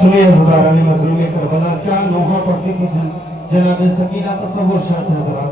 सुनिए ज़रा मज़लूम करबला क्या नोहा पढ़ती थी जनाब सकीना तसव्वुर शर्त है ज़रा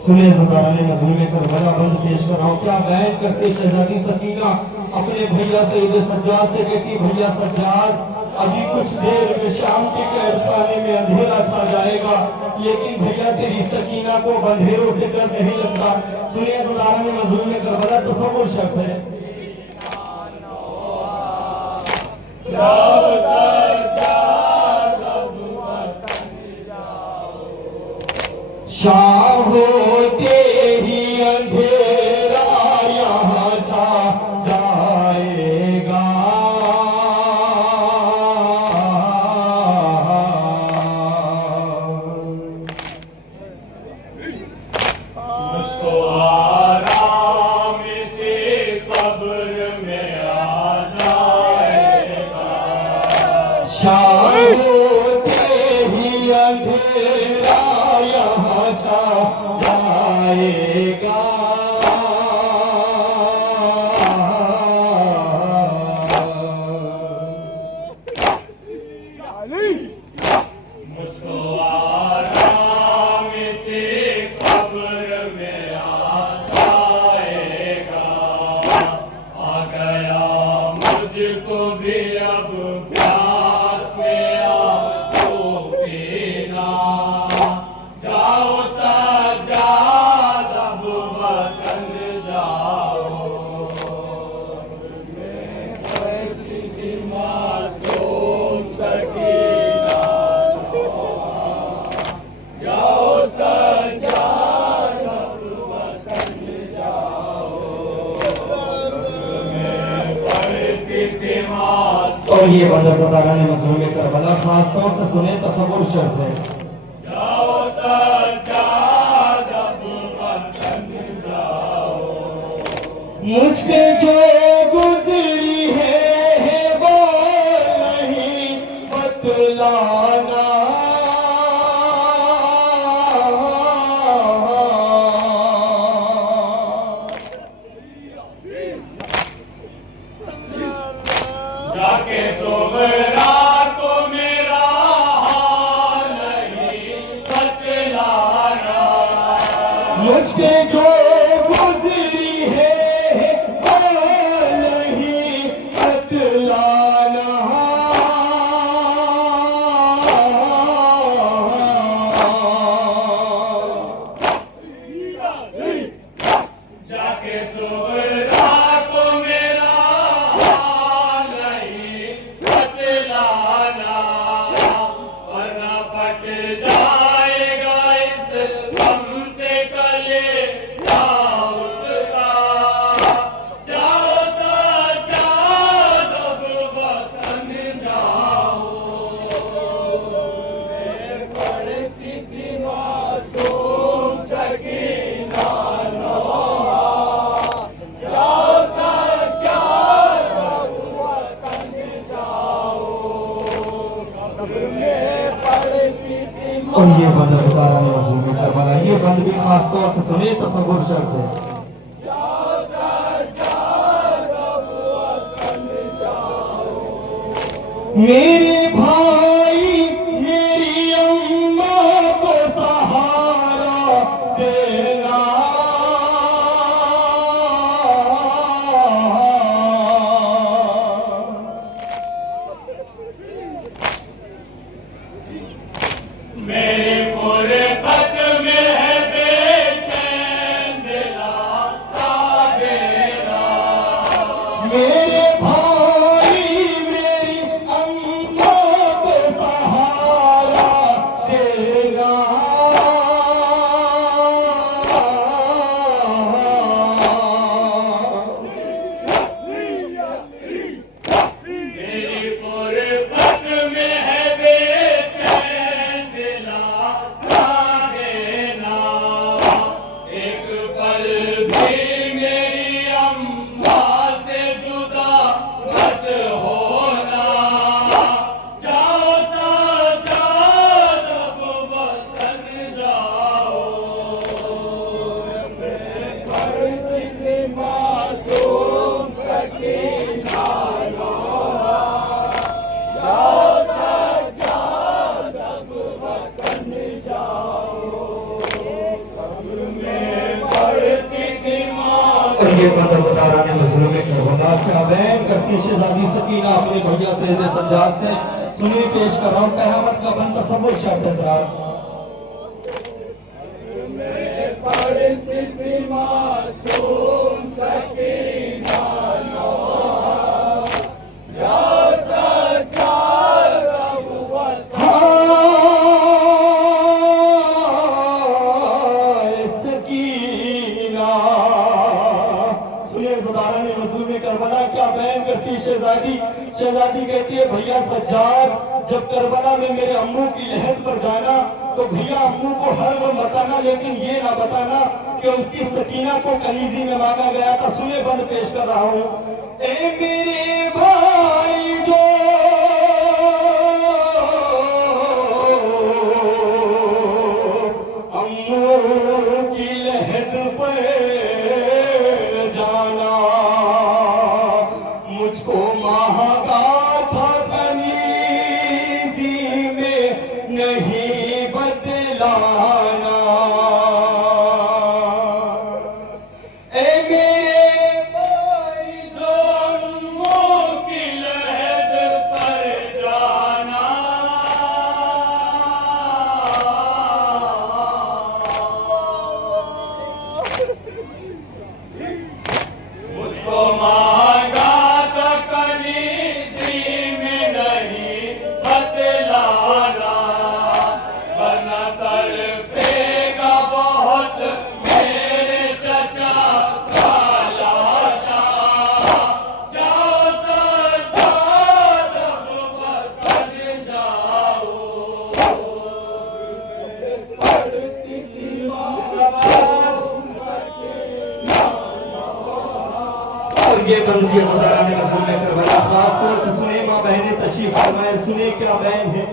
सुने ज़दाराने मज़लूम करबला बंद पेश कर रहा हूँ। क्या बयान करते शहजादी सकीना अपने भैया सईद सज्जाद से कहती, भैया सज्जाद अभी कुछ देर में शाम के कैदखाने में अंधेरा छा जाएगा, लेकिन भैया तेरी सकीना को अंधेरों से डर नहीं लगता। सुनिए ज़दाराने मज़लूम करबला तसव्वुर शर्त है। शाम होते ही अंधेरा यहाँ छा जाएगा, मुझको आराम से कब्र में आ जाएगा। शाम होते ही अंधेरा यहाँ छा जाएगा। मुझको आराम से कब्र में आ जाएगा। आ गया मुझको भी अब प्यास में आंसू पीना। जाओ सज्जाद अब वतन जाओ। मासूम सकीना जाओ सज्जाद अब वतन जाओ। पढ़ती थी मासूम। और ये बंदा ज़दाराने मज़लूम करबला खास तौर से सुने तसव्वुर शर्त है। जाओ सज्जाद अब वतन जाओ। मुझ पे जो गुजरी है वो नहीं बतलाना। जाके सोमरा को मेरा हाल नहीं बतलाना। मुझ पे जो गुजरी है वो नहीं बतलाना। जाके के सुबरा को मेरा हाल नहीं बतलाना, वरना फट जाएगा इस गम से कले उसका। जाओ सज्जाद अब वतन जाओ। पढ़ती थी मासूम सकीना नौहा, जाओ सज्जाद अब वतन जाओ। कब्र में पढ़ती थी और ये बंद सितारा ने मजलूम करबला, ये बंद भी खास तौर से सुने तसव्वुर शर्त है। मेरे भाई मेरी अम्मा को सहारा देना, मेरे फुरकत में है बेचैन दिलासा देना। मेरे भाई मेरी अम्मा को सहारा देना। मेरी फुरकत में है बेचैन दिलासा देना। एक पल भी मेरी अम्मा से जुदा मत होना। जाओ सज्जाद अब वतन जाओ। पढ़ती थी मासूम सकीना नौहा, जाओ सज्जाद अब वतन जाओ। कब्र में पढ़ती थी और ये बंद सितारा ने मजलूम करबला का बयान करती शहजादी सकीना अपने भैया सैयद सज्जाद से सुनिए पेश कर रहा हूँ कयामत का बंद तसव्वुर शर्त हज़रात। पढ़ती थी मासूम सकीना नौहा, जाओ सज्जाद अब वतन। हाय सकीना, सुनिए ज़दारा ने मजलूम करबला क्या बयान करती शहजादी। शहजादी कहती है भैया सज्जाद, जब करबला में मेरे अम्मू की लहद पर जाना तो भैया अम्मू को हर वो बताना, लेकिन ये ना बताना कि उसकी सकीना को कनीजी में मांगा गया था। सुने बंद पेश कर रहा हूँ। ए मेरे भाई जो अम्मू की लहद पर जाना, मुझको महंगा था कनीजी में नहीं बदलाना। ए मेरे भाई जो अम्मू की लहद पर जाना, मुझको मांगा था कनीजी में नहीं बतलाना, वरना तड़पेगा बहुत मेरे चचा का लाशा। जाओ सज्जाद अब वतन जाओ। पढ़ती थी और ये बंदिया ज़दारा ने मजलूम करबला खास तौर से सुने माँ बहने तशरीफ फरमाए। सुने क्या बयान है।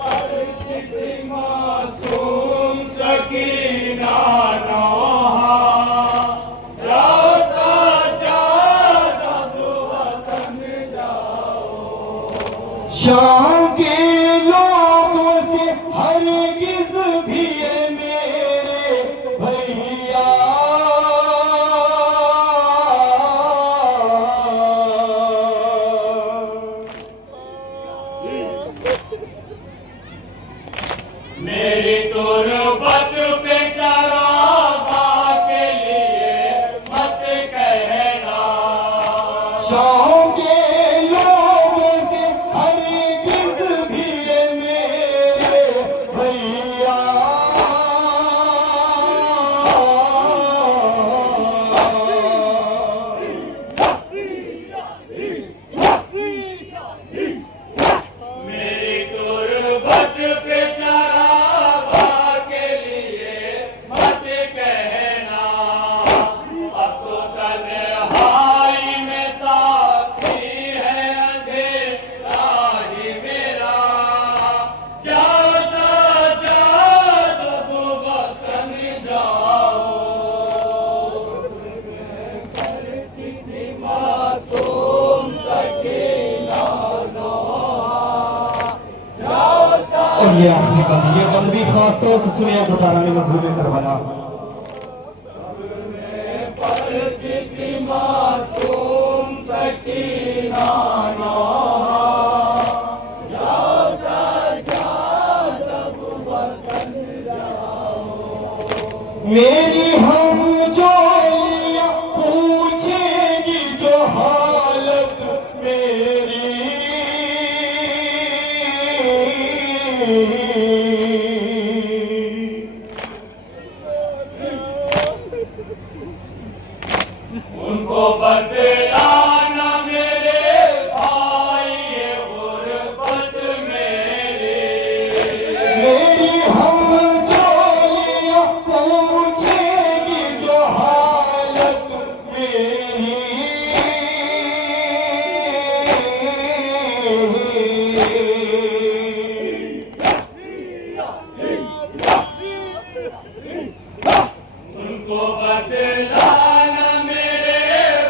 पढ़ती थी मासूम सकीना नौहा, जाओ सज्जाद अब वतन जाओ। शाम के लोगों से हरगिज़ भी ये मेरे भैया वास्तव से सुनिए तो तारा में मजलूम करबला। मासूम सकीना नौहा, जाओ सजाद अब वतन जाओ। मेरी हम जोलियां पूछेगी जो हालत मेरी, उनको बतलाना मेरे भाई ये गुर्बत मेरी। मेरी हम जोलियां पूछेगी जो हालत मेरी। उनको बतलाना मेरे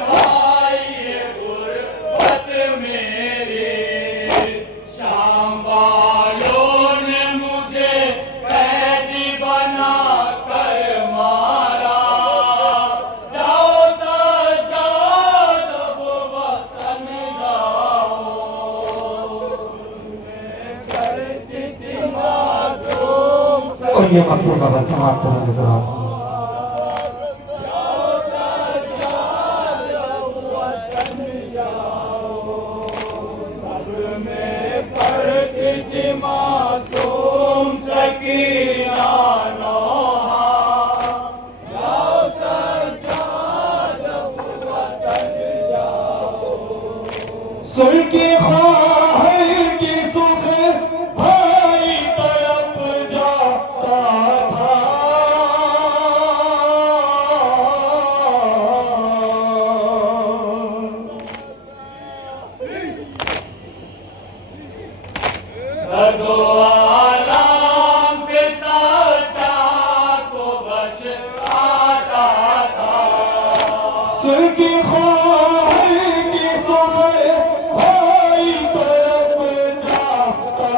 भाई ये गुर्बत मेरी। शाम वालों ने मुझे कैदी बना कर मारा, जाओ सजाद अब वतन जाओ। करती थी मासूम और ये मकतूब अब समाप्त होने जरा। मासूम सकीना नौहा, जाओ सजाद अब वतन जाओ। सुन के ख्वाहिश की सुबह भाई तड़प जाता था। दर्दो आराम से सच्चा को बश आता था। सुन के ख्वाहिश की सुबह भाई तड़प जाता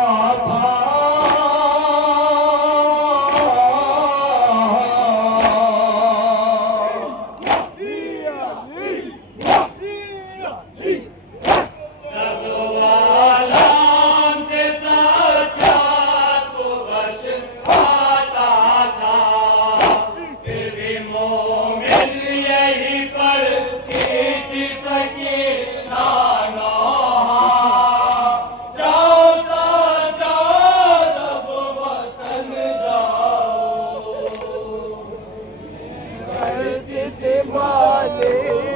था। दर्दो आराम से सच्चा को बश आता था। फिर भी मोमिन यही पर थी सकीना नौहा, जाओ सजाद अब वतन जाओ। करती थी मालिक